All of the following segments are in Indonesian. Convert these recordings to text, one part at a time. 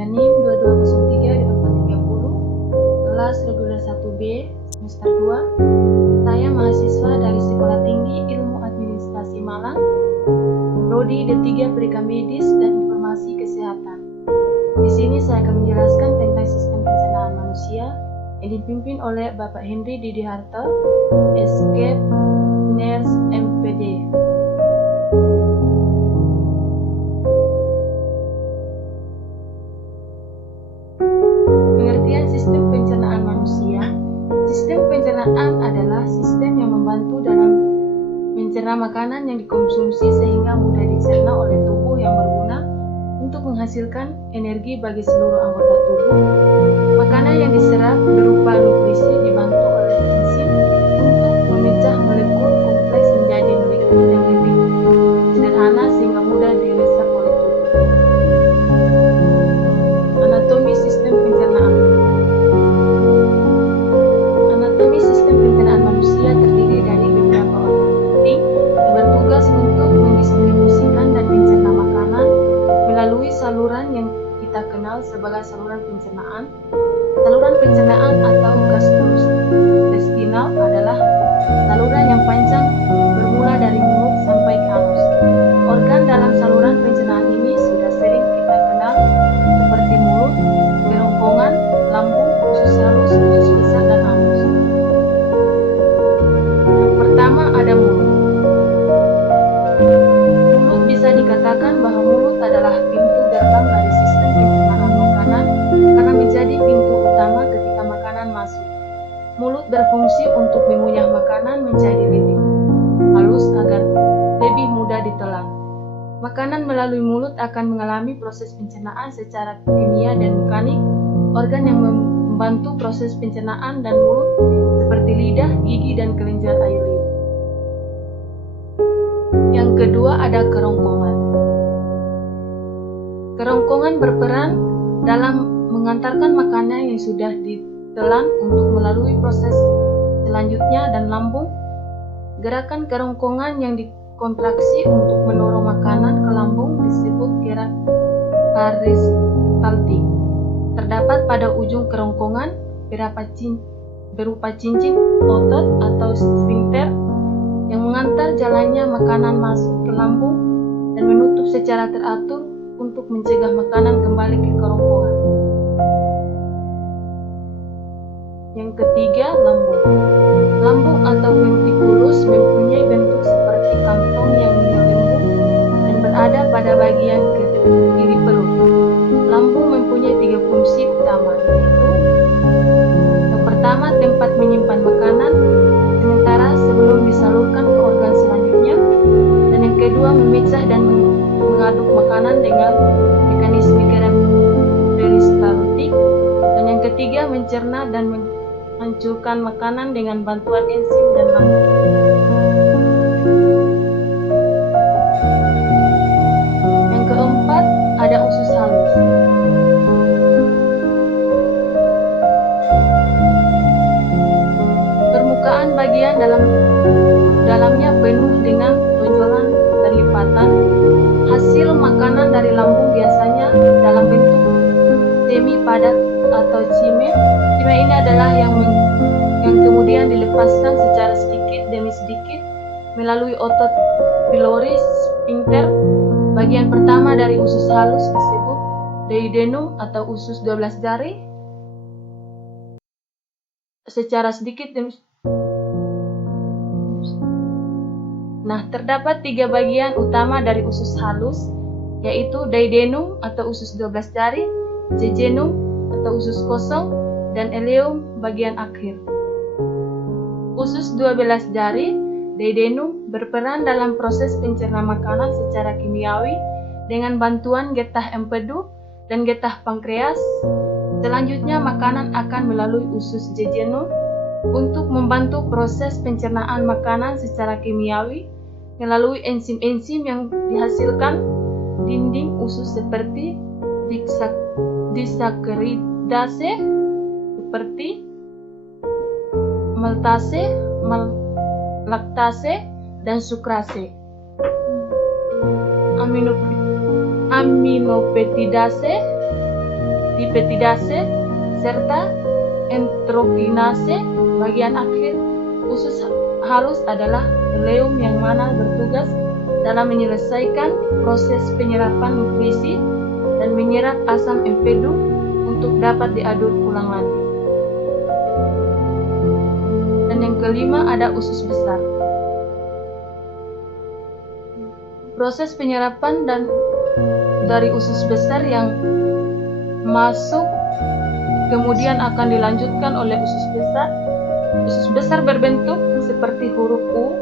dengan NIM 2203-430, kelas reguler 1B, semester 2. Saya mahasiswa dari Sekolah Tinggi Ilmu Administrasi Malang, Prodi D3 Pendidikan Medis dan Informasi Kesehatan. Di sini saya akan menjelaskan tentang sistem pencernaan manusia yang dipimpin oleh Bapak Henry Didi Harto, Escape Nurse MPD. Pengertian sistem pencernaan manusia. Sistem pencernaan adalah sistem yang membantu dalam mencerna makanan yang dikonsumsi sehingga mudah dicerna oleh tubuh yang berguna untuk menghasilkan energi bagi seluruh anggota tubuh. Makanan yang diserap berupa nutrisi dibantu oleh enzim untuk memecah molekul kompleks menjadi molekul yang lebih sederhana sehingga mudah diresap oleh tubuh. Anatomi sistem pencernaan. Anatomi sistem pencernaan manusia terdiri dari beberapa organ penting yang bertugas untuk mendistribusikan dan mencerna makanan melalui saluran yang kita kenal sebagai saluran pencernaan. Saluran pencernaan atau gastrointestinal adalah saluran yang panjang bermula dari mulut sampai ke anus. Organ dalam saluran pencernaan ini sudah sering kita kenal seperti mulut, kerongkongan, lambung, usus halus, usus besar, dan anus. Yang pertama ada mulut. Mulut bisa dikatakan bahwa mulut adalah pintu gerbang dari sistem pencernaan makanan karena menjadi pintu utama ketika makanan masuk. Mulut berfungsi untuk mengunyah makanan menjadi lebih halus agar lebih mudah ditelan. Makanan melalui mulut akan mengalami proses pencernaan secara kimia dan mekanik. Organ yang membantu proses pencernaan dan mulut seperti lidah, gigi, dan kelenjar air liur. Yang kedua ada kerongkongan. Kerongkongan berperan dalam mengantarkan makanan yang sudah ditelan untuk melalui proses selanjutnya dan lambung. Gerakan kerongkongan yang dikontraksi untuk mendorong makanan ke lambung disebut gerak peristaltik. Terdapat pada ujung kerongkongan berupa cincin otot atau sfinkter yang mengantar jalannya makanan masuk ke lambung dan menutup secara teratur untuk mencegah makanan kembali ke kerongkongan. Yang ketiga, lambung. Lambung atau ventriculus mempunyai bentuk seperti kantong yang mengembung dan berada pada bagian kiri perut. Lambung mempunyai 3 fungsi utama, yaitu yang pertama, tempat menyimpan makanan sementara sebelum disalurkan ke organ selanjutnya, dan yang kedua, memecah dan mengaduk makanan dengan mekanisme gerak peristaltik, dan yang ketiga, mencerna dan menghancurkan makanan dengan bantuan enzim dan lambung. Yang keempat, ada usus halus. Permukaan bagian dalamnya penuh dengan tonjolan dan lipatan. Hasil makanan dari lambung biasanya dalam bentuk semi padat atau cime. Cime ini adalah yang kemudian dilepaskan secara sedikit demi sedikit melalui otot pylori sphincter. Bagian pertama dari usus halus disebut duodenum atau usus 12 jari. Secara sedikit demi terdapat 3 bagian utama dari usus halus, yaitu duodenum atau usus 12 jari, jejunum atau usus kosong, dan ileum bagian akhir. Usus 12 jari, duodenum, berperan dalam proses pencerna makanan secara kimiawi dengan bantuan getah empedu dan getah pankreas. Selanjutnya makanan akan melalui usus jejunum untuk membantu proses pencernaan makanan secara kimiawi melalui enzim-enzim yang dihasilkan dinding usus seperti disakkaridase, seperti maltase, laktase, dan sukrase. Aminopeptidase di petidase, serta enterokinase. Bagian akhir usus halus adalah ileum yang mana bertugas dalam menyelesaikan proses penyerapan nutrisi dan menyerap asam empedu untuk dapat diaduk ulang lagi. Dan yang kelima ada usus besar. Proses penyerapan dan dari usus besar yang masuk kemudian akan dilanjutkan oleh usus besar. Usus besar berbentuk seperti huruf U,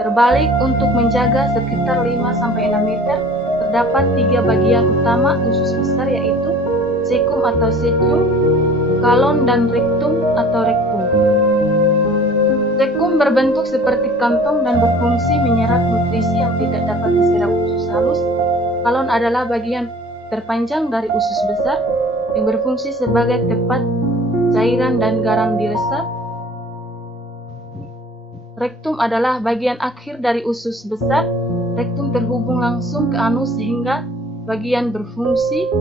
terbalik untuk menjaga sekitar 5-6 meter. Terdapat 3 bagian utama usus besar, yaitu cecum atau cecum, colon, dan rectum atau rectum. Cecum berbentuk seperti kantong dan berfungsi menyerap nutrisi yang tidak dapat diserap usus halus. Colon adalah bagian terpanjang dari usus besar yang berfungsi sebagai tempat cairan dan garam diresap. Rektum adalah bagian akhir dari usus besar. Rektum terhubung langsung ke anus sehingga bagian berfungsi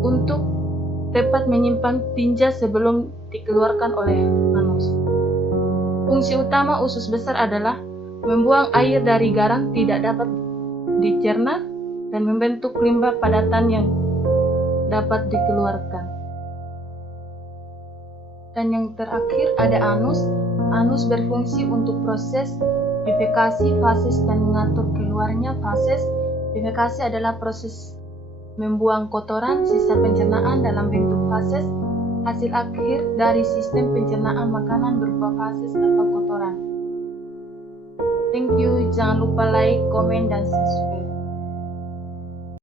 untuk tepat menyimpan tinja sebelum dikeluarkan oleh anus. Fungsi utama usus besar adalah membuang air dari garam tidak dapat dicerna dan membentuk limbah padatan yang dapat dikeluarkan. Dan yang terakhir ada anus. Anus berfungsi untuk proses defekasi, fases, dan mengatur keluarnya fases. Defekasi adalah proses membuang kotoran sisa pencernaan dalam bentuk fases, hasil akhir dari sistem pencernaan makanan berupa fases atau kotoran. Thank you, jangan lupa like, komen, dan subscribe.